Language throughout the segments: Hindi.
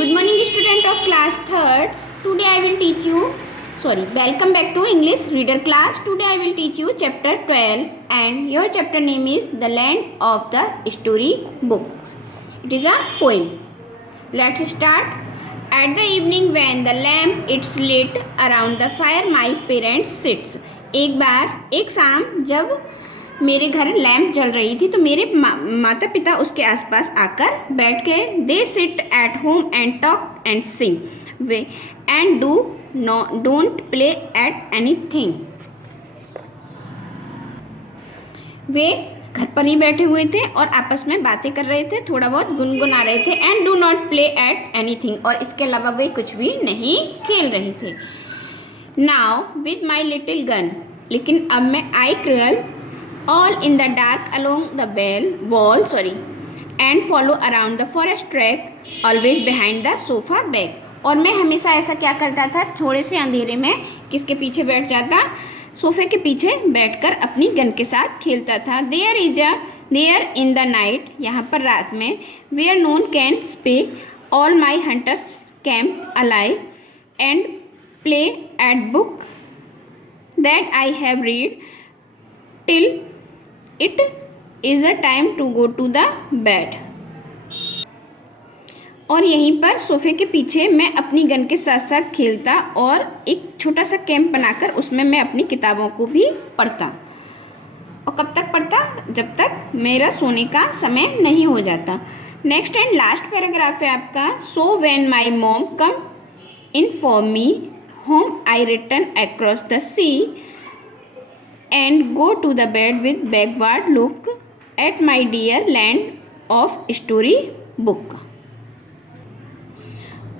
Good morning, student of class 3rd. Today I will teach you, welcome back to English reader class. Today I will teach you chapter 12 and your chapter name is The Land of the Story Books. It is a poem. Let's start. At the evening when the lamp is lit around the fire my parents sits. एक शाम जब मेरे घर लैम्प जल रही थी तो मेरे माता पिता उसके आसपास आकर बैठ गए. They sit at home and talk and sing they and don't play at anything. वे घर पर ही बैठे हुए थे और आपस में बातें कर रहे थे, थोड़ा बहुत गुनगुना रहे थे. And do not play at anything, और इसके अलावा वे कुछ भी नहीं खेल रहे थे. Now with my little gun, लेकिन अब मैं आई cruel all in the dark along the wall and follow around the forest track always behind the sofa back. और मैं हमेशा ऐसा क्या करता था, थोड़े से अंधेरे में किसके पीछे बैठ जाता, सोफे के पीछे बैठकर अपनी गन के साथ खेलता था. देयर इन द नाइट, यहाँ पर रात में, where none can spay all my hunters camp alive and play at book that I have read till it is the time to go to the bed. और यहीं पर सोफे के पीछे मैं अपनी गन के साथ साथ खेलता और एक छोटा सा कैंप बनाकर उसमें मैं अपनी किताबों को भी पढ़ता. और कब तक पढ़ता, जब तक मेरा सोने का समय नहीं हो जाता. नेक्स्ट एंड लास्ट पैराग्राफ है आपका. So when my mom come in for me home I return across the sea and go to the bed with backward look at my dear land of story book.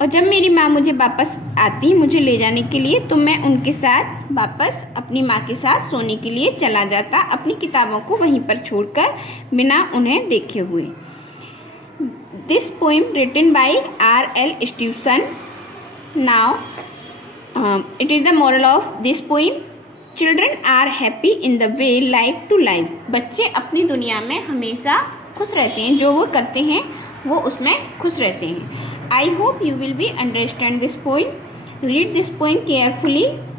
और जब मेरी माँ मुझे वापस आती मुझे ले जाने के लिए तो मैं उनके साथ वापस अपनी माँ के साथ सोने के लिए चला जाता, अपनी किताबों को वहीं पर छोड़कर बिना उन्हें देखे हुए. This poem written by R.L. Stevenson. Now it is the moral of this poem. Children are happy in the way like to live. बच्चे अपनी दुनिया में हमेशा खुश रहते हैं, जो वो करते हैं वो उसमें खुश रहते हैं. I hope you will be understand this poem. Read this poem carefully.